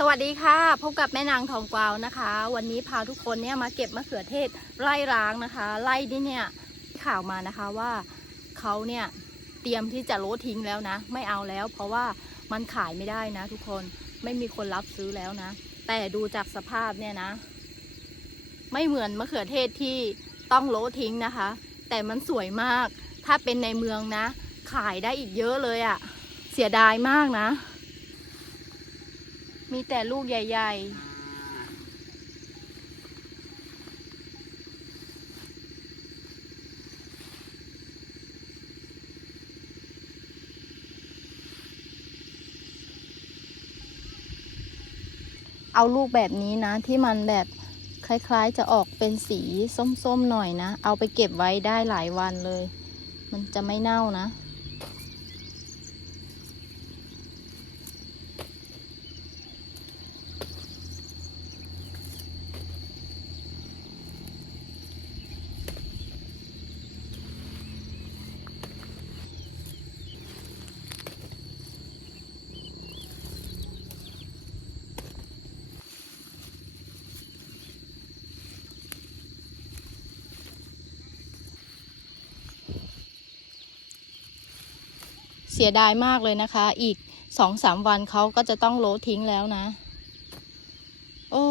สวัสดีค่ะ พบกับแม่นางทองกวาวนะคะ วันนี้พาทุกคนเนี่ยมาเก็บมะเขือเทศไร่ร้างนะคะไร่นี้เนี่ยข่าวมานะคะว่าเขาเนี่ยเตรียมที่จะโลทิ้งแล้วนะ ไม่เอาแล้ว เพราะว่ามันขายไม่ได้นะ ทุกคนไม่มีคนรับซื้อแล้วนะ แต่ดูจากสภาพเนี่ยนะ ไม่เหมือนมะเขือเทศที่ต้องโลทิ้งนะคะ แต่มันสวยมากถ้าเป็นในเมืองนะ ขายได้อีกเยอะเลยอะ่ะ เสียดายมากนะ มีแต่ลูกใหญ่ ๆเอาลูกแบบนี้นะ ที่มันแบบคล้ายๆจะออกเป็นสีส้มๆหน่อยนะ เอาไปเก็บไว้ได้หลายวันเลย มันจะไม่เน่านะ เสียดายมากเลยนะคะ อีกสองสามวันเขาก็จะต้องโลทิ้งแล้วนะ โอ้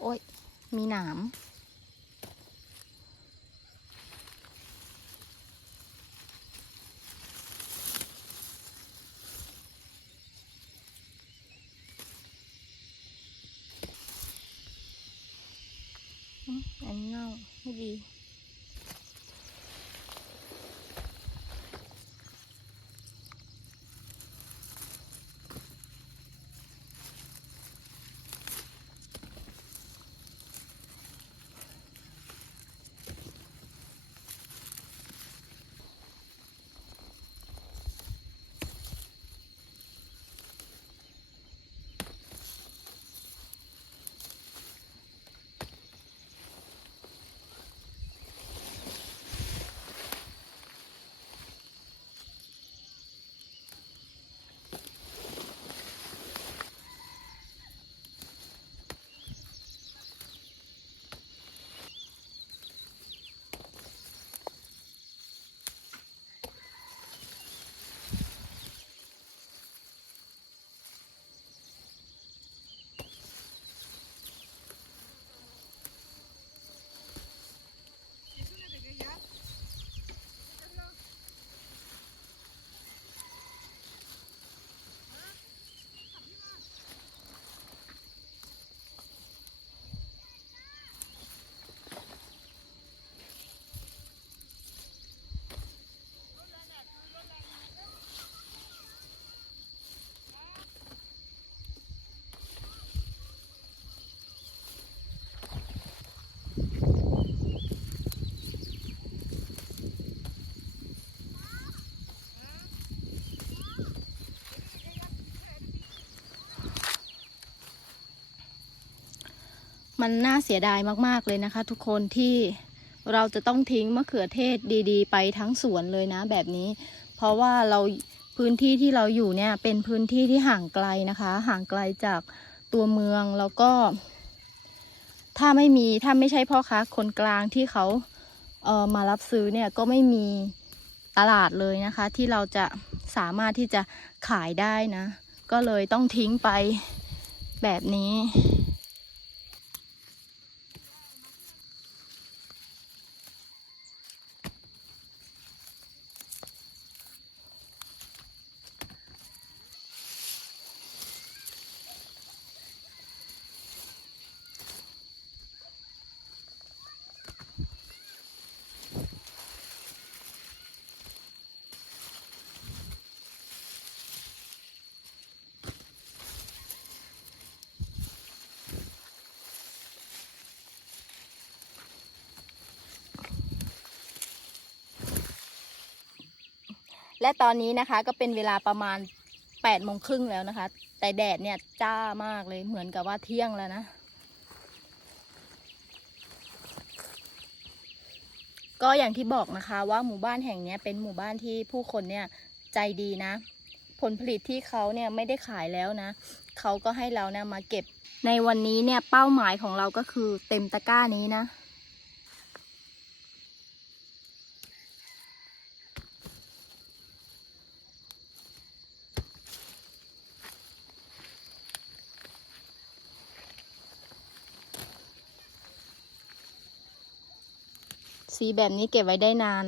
โอ้ย มีหนามอันนี้เน่าไม่ดี มันน่าเสียดายมากๆเลยนะคะ ทุกคนที่เราจะต้องทิ้งมะเขือเทศดีๆ ไปทั้งสวนเลยนะแบบนี้ เพราะว่าเราพื้นที่ที่เราอยู่เนี่ยเป็นพื้นที่ที่ห่างไกลนะคะ ห่างไกลจากตัวเมืองแล้วก็ ถ้าไม่มีถ้าไม่ใช่พ่อค้าคนกลางที่เขาเออมารับซื้อเนี่ยก็ไม่มีตลาดเลยนะคะ ที่เราจะสามารถที่จะขายได้นะ ก็เลยต้องทิ้งไปแบบนี้ และตอนนี้นะคะก็เป็นเวลาประมาณ8ปดโมงครึ่งแล้วนะคะ แต่แดดเนี่ยจ้ามากเลยเหมือนกับว่าเที่ยงแล้วนะ ก็อย่างที่บอกนะคะว่าหมู่บ้านแห่งนี้เป็นหมู่บ้านที่ผู้คนเนี่ยใจดีนะ ผลผลิตที่เขาเนี่ยไม่ได้ขายแล้วนะเขาก็ให้เราเนี่ยมาเก็บในวันนี้เนี่ยเป้าหมายของเราก็คือเต็มตะกร้านี้นะ สีแบบนี้เก็บไว้ได้นาน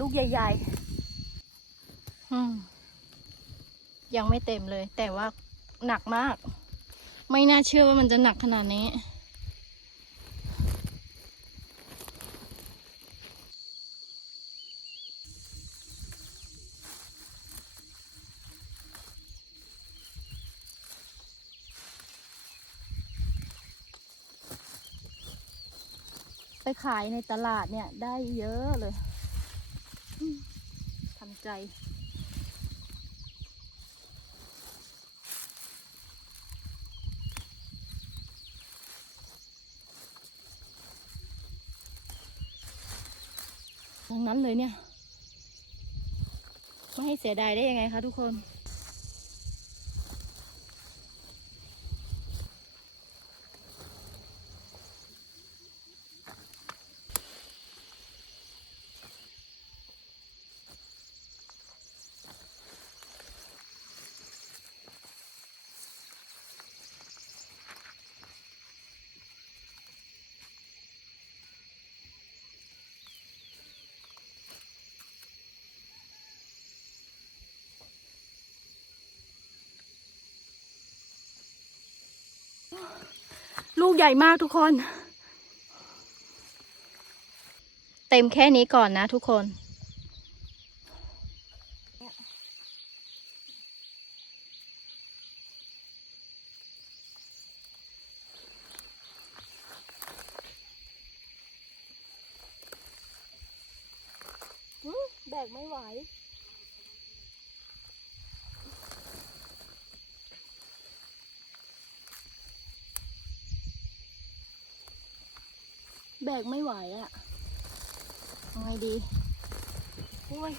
ลูกใหญ่ๆอืมยังไม่เต็มเลย แต่ว่าหนักมาก ไม่น่าเชื่อว่ามันจะหนักขนาดนี้ไปขายในตลาดเนี่ยได้เยอะเลย ใจดังนั้นเลยเนี่ย ไม่ให้เสียดายได้ยังไงคะทุกคน ลูกใหญ่มากทุกคน เต็มแค่นี้ก่อนนะทุกคน แบกไม่ไหว กไม่ไหวอะยังไงดีโอ้ย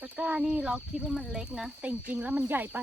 ตะกร้านี่เราคิดว่ามันเล็กนะ แต่จริงๆแล้วมันใหญ่ไป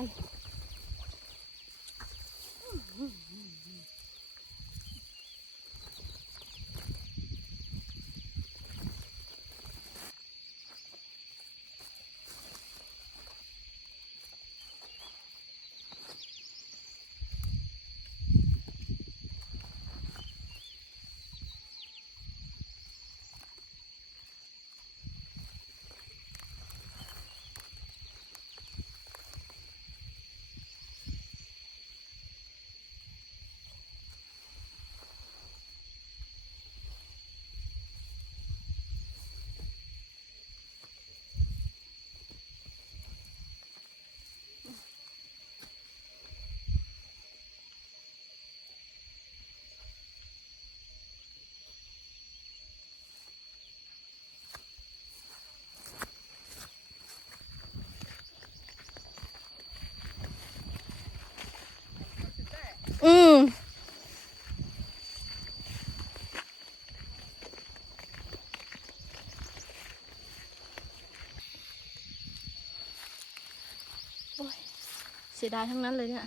เสียดายทั้งนั้นเลยเนี่ย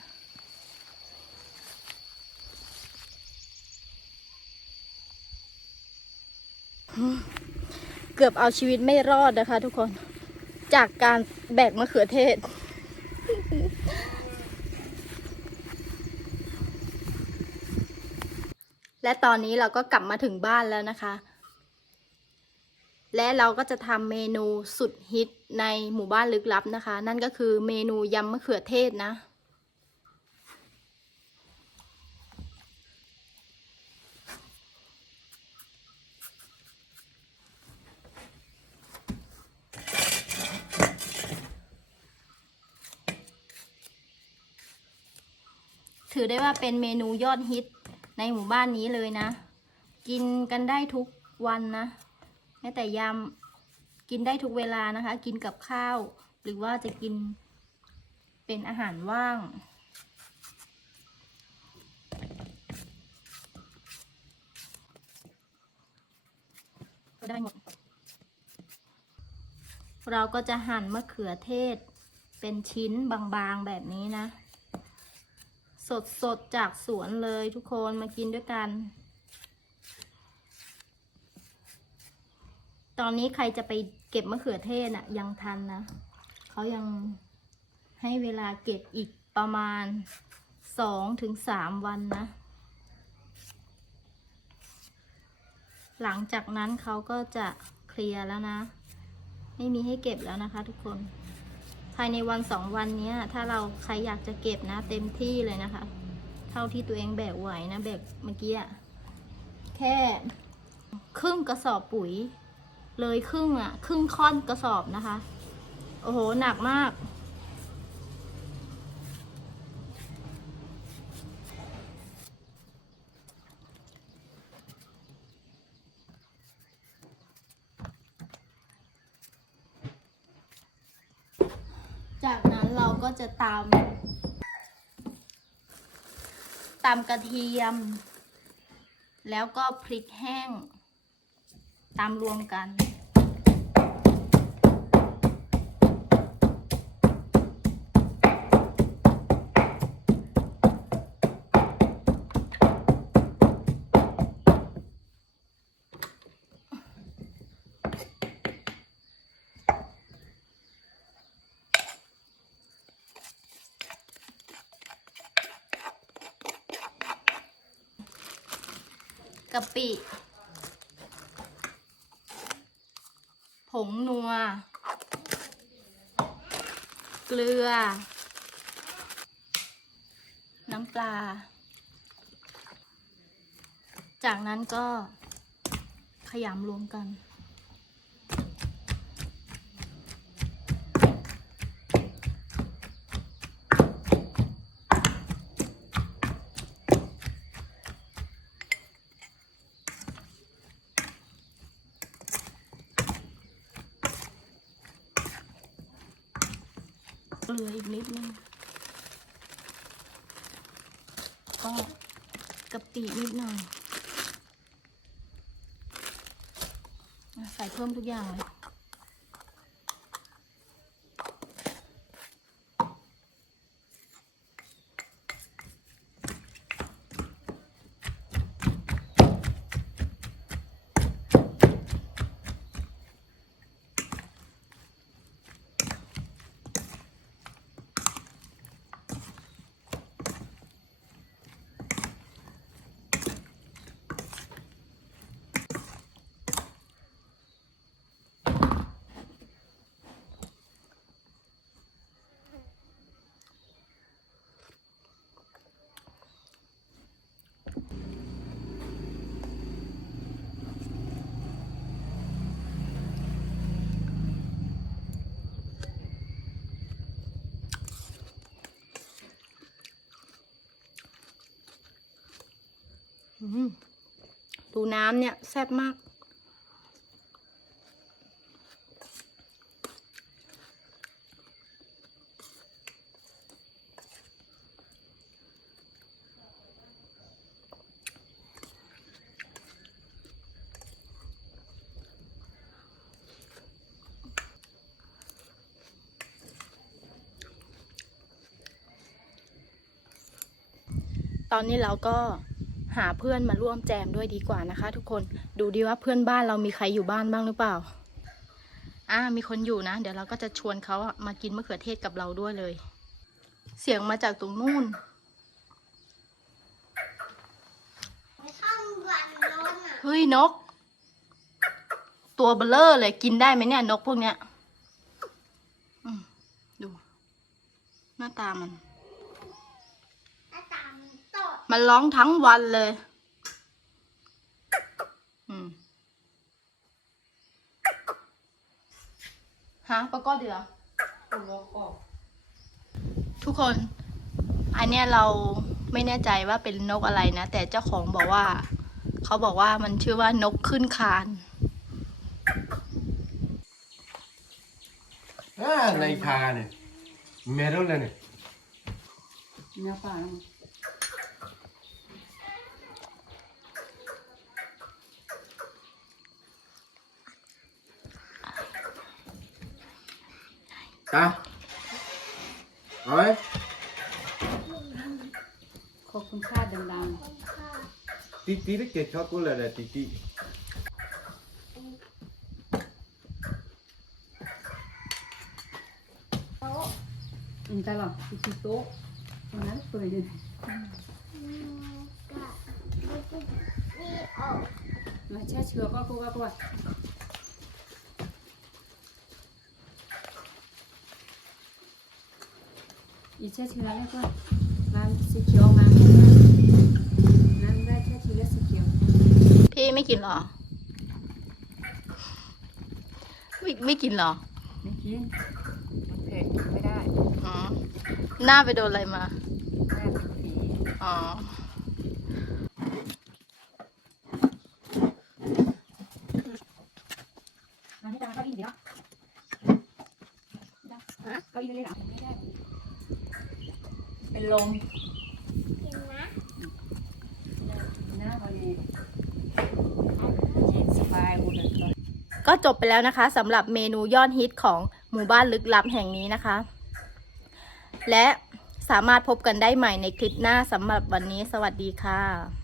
เกือบเอาชีวิตไม่รอดนะคะ ทุกคน จากการแบกมะเขือเทศ และตอนนี้เราก็กลับมาถึงบ้านแล้วนะคะ และเราก็จะทำเมนูสุดฮิตในหมู่บ้านลึกลับนะคะ นั่นก็คือเมนูยำมะเขือเทศนะ ถือได้ว่าเป็นเมนูยอดฮิตในหมู่บ้านนี้เลยนะ กินกันได้ทุกวันนะ แม้แต่ยำกินได้ทุกเวลานะคะ กินกับข้าว หรือว่าจะกินเป็นอาหารว่าง ก็ได้หมด เราก็จะหั่นมะเขือเทศ เป็นชิ้นบางๆแบบนี้นะ สดๆจากสวนเลยทุกคนมากินด้วยกัน ตอนนี้ใครจะไปเก็บมะเขือเทศน่ะ ยังทันนะเขายังให้เวลาเก็บอีกประมาณสองถึงสามวันนะ หลังจากนั้นเขาก็จะเคลียร์แล้วนะ ไม่มีให้เก็บแล้วนะคะ ทุกคน ภายในวันสองวันนี้ถ้าเราใครอยากจะเก็บนะ เต็มที่เลยนะคะ เท่าที่ตัวเองแบกไหวนะแบกเมื่อกี้แค่ครึ่งกระสอบปุ๋ย เลยครึ่งอะ ครึ่งค่อนกระสอบนะคะ โอ้โห หนักมาก จากนั้นเราก็จะตำตำกระเทียม แล้วก็พริกแห้ง ตามรวมกัน น้ำปลา จากนั้นก็ขยำรวมกัน เกลืออีกนิดนึง ก็กะปินิดหน่อยอะใส่เพิ่มทุกอย่างเลย ดูน้ำเนี่ยแซ่บมาก ตอนนี้เราก็ หาเพื่อนมาร่วมแจมด้วยดีกว่านะคะ ทุกคนดูดีว่าเพื่อนบ้านเรามีใครอยู่บ้านบ้างหรือเปล่าอ่ามีคนอยู่นะ เดี๋ยวเราก็จะชวนเขาอะมากินมะเขือเทศกับเราด้วยเลย เสียงมาจากตรงนู่นข้นเฮ้ยนก ตัวเบลเลอร์เลยกินได้ไหมเนี่ย นกพวกเนี้ยดู หน้าตามัน มันร้องทั้งวันเลย อืมฮะปะก้อเดือทุกคน อันเนี้ยเราไม่แน่ใจว่าเป็นนกอะไรนะ แต่เจ้าของบอกว่า เขาบอกว่ามันชื่อว่านกขึ้นคาน Ah, lei pane. Merole ne. เนื้อปลาแล้วมั้ง Ta. Oi. ขอบคุณค่าดัง Ti ti che chocolate da ti ti. ๆอันนี้ก็หรออิชิโตะวันนั้นเปิดเลยกะนี่ออกมาแช่เชื้อก็ก็ว่าก็ว่า อีเช่เชื้อแล้วก็ร้านสีเขียวมาน้ำได้แค่เชื้อสีเขียว พี่ไม่กินเหรอ ไม่ไม่กินเหรอ ไม่กินเผ็ดไม่ได้ อ๋อ หน้าไปโดนอะไรมาแม่เป็นผีอ๋อ มาที่ตาเก้าอี้เดี๋ยวฮะเก้าอี้เล็กๆอะไม่ได้ เป็น ลมก็จบไปแล้วนะคะสำหรับเมนูยอดฮิตของหมู่บ้านลึกลับแห่งนี้นะคะ และสามารถพบกันได้ใหม่ในคลิปหน้าสำหรับวันนี้สวัสดีค่ะ